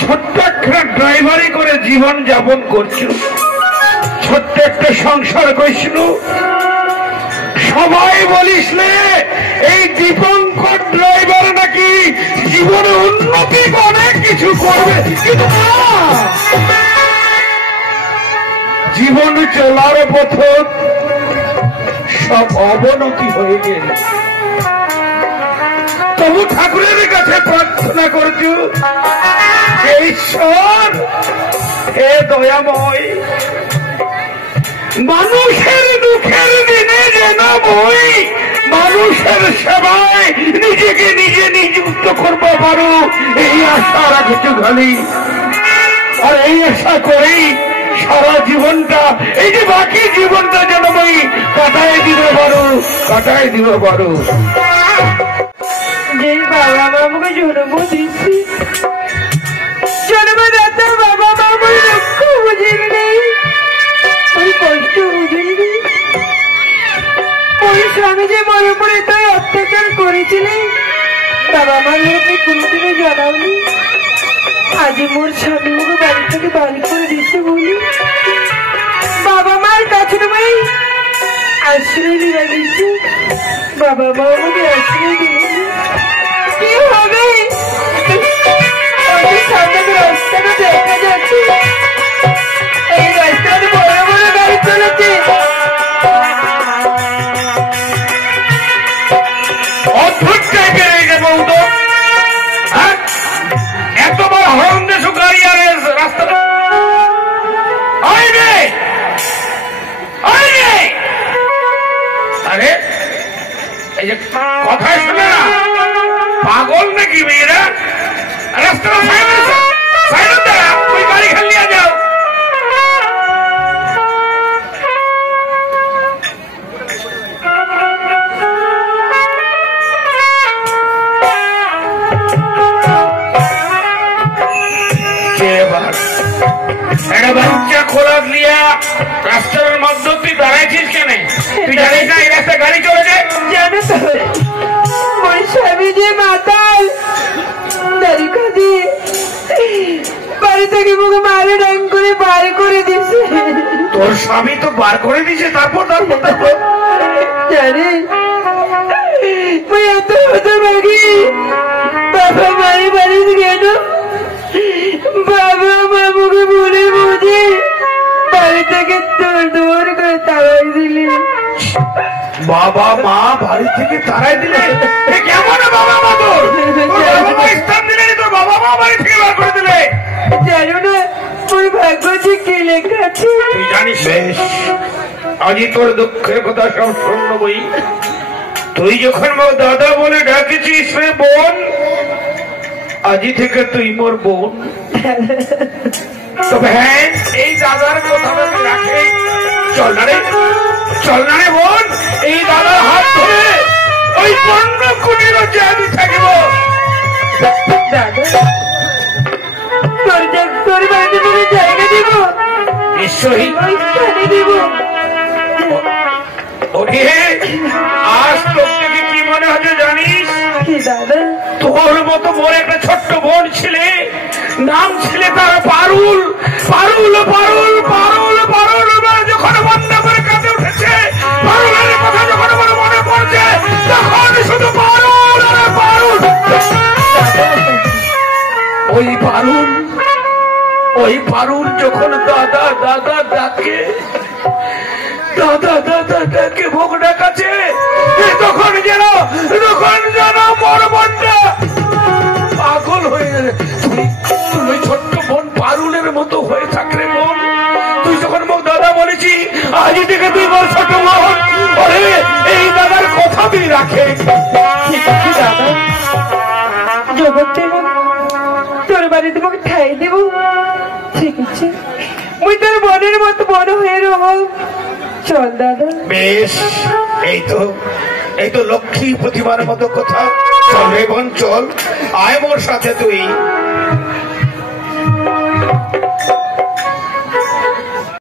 ছোট্ট একটা ড্রাইভারি করে জীবন যাপন করছো, ছোট্ট একটা সংসার কইছিল। সবাই বলিসলে এই দীপঙ্কর ড্রাইভার নাকি জীবনে উন্নতি অনেক কিছু করবে, কিন্তু না, জীবন চলার পথ সব অবনতি হয়ে গেল। তবু ঠাকুরের কাছে প্রার্থনা করছো, ঈশ্বর হে দয়াময়, মানুষের দুঃখের দিনে যেন বই মানুষের সেবায় নিজেকে নিজে নিযুক্ত করবো পারো, এই আশা রাখছো খালি। আর এই আশা করেই সারা জীবনটা, এই যে বাকি জীবনটা যেন বই কাটায় দিতে পারো। যে বাবা মামাকে জন্ম দিচ্ছি, জন্মদাতা বাবা মামার দুঃখ বুঝেননি, ওই কষ্ট বুঝেননি, ওই স্বামী যে মর উপরে তাই অত্যাচার করেছিলেন, বাবা মার মুখে কোনদিনও জানাওনি। আজ মোর স্বামী মুখে বাড়ি থেকে বাড়ি করে দিতে বলি বাবা মার কাছে নেই আশ্রয় নিয়ে দিচ্ছে, বাবা মা আমাকে আশ্রয় দিলেন। কি হবে? সামনে রাস্তাটা দেখা যাচ্ছে, এই রাস্তাতে বড় বড় গাড়ি চলেছে। অদ্ভুত টাইপের এই যে বৌদ্ধ, এত বড় হরণ দেশ গাড়ি আর রাস্তাটা আরে এই যে কথাই শোনে না, পাগল নাকি মেয়েরা? রাস্তাটা সাইড দাঁড়া, ওই গাড়ি খেলিয়ে যাও। একটা বাচ্চা খোলা দিয়া রাস্তার মধ্যে তুই দাঁড়াইছিস কেন? তুই জানিস না এই রাস্তায় গাড়ি চলে যায়? জানো তো ওই স্বামী যে মাতাল দাঁড়িয়ে দিয়ে বাড়ি থেকে মুখে মারে ডাং করে বার করে দিছে। তোর স্বামী তো বার করে দিছে, তারপর জানি এত হতে পারি বাবা মারি বাড়ি কেন? বাবা মামুকে বলে বুঝে বাড়ি থেকে দৌড় করে তাড়াই দিলে। বাবা মা বাড়ি থেকে তাড়াই দিলে? কেমন বাবা মা? তোর স্থান দিলে, তোর বাবা মা বাড়ি থেকে বার করে দিলে? জানো না ওই ভাগ্য যে কে লেখা আছে? তুই জানিস বেশ, আজই তোর দুঃখের কথা সব শূন্য বই। তুই যখন মোর দাদা বলে ডাকেছিস রে বোন, আজই থেকে তুই মোর বোন। তবে হ্যাঁ, এই দাদার কথা রাখে চল না রে বোন, এই দাদার হাত ধরে ওই 15 কোটির যে আমি থাকিব। তোর বাড়িতে তুমি জায়গা দিব? নিশ্চয়ই দিব। আজ তোর থেকে কি মনে হচ্ছে জানিস? দাদা তোর মতো মোর একটা ছোট্ট বোন ছিলে, নাম ছিলে তার পারুল। পারুল পারুল পারুল পারুল যখন বন্ধ করে কাঁদে উঠেছে, পারুলের কথা যখন আমার মনে পড়ছে, তখন শুধু পারুল আর পারুল। ওই পারুল যখন দাদা দাদা ডাকে, দাদা দাদা ডাকে ভোগ ডাকাছে, তখন যেন মোর বোনটা পাগল হয়ে গেছে। তুই ওই ছোট্ট বোন পারুলের মতো হয়ে থাকলে বোন, তুই যখন মোক দাদা বলেছি, আজ থেকে তুই মোর ছোট বোন। এই দাদার কথা তুই রাখে। দাদা জগৎ দেব, তোর বাড়িতে তোমাকে ঠাই দেব, ঠিক আছে? মুই তোর বোনের মতো বড় হয়ে রহ। চল দাদা। বেশ, এই তো লক্ষ্মী প্রতিমার মতো কথা। চল রে বোন চল, আয় মোর সাথে তুই।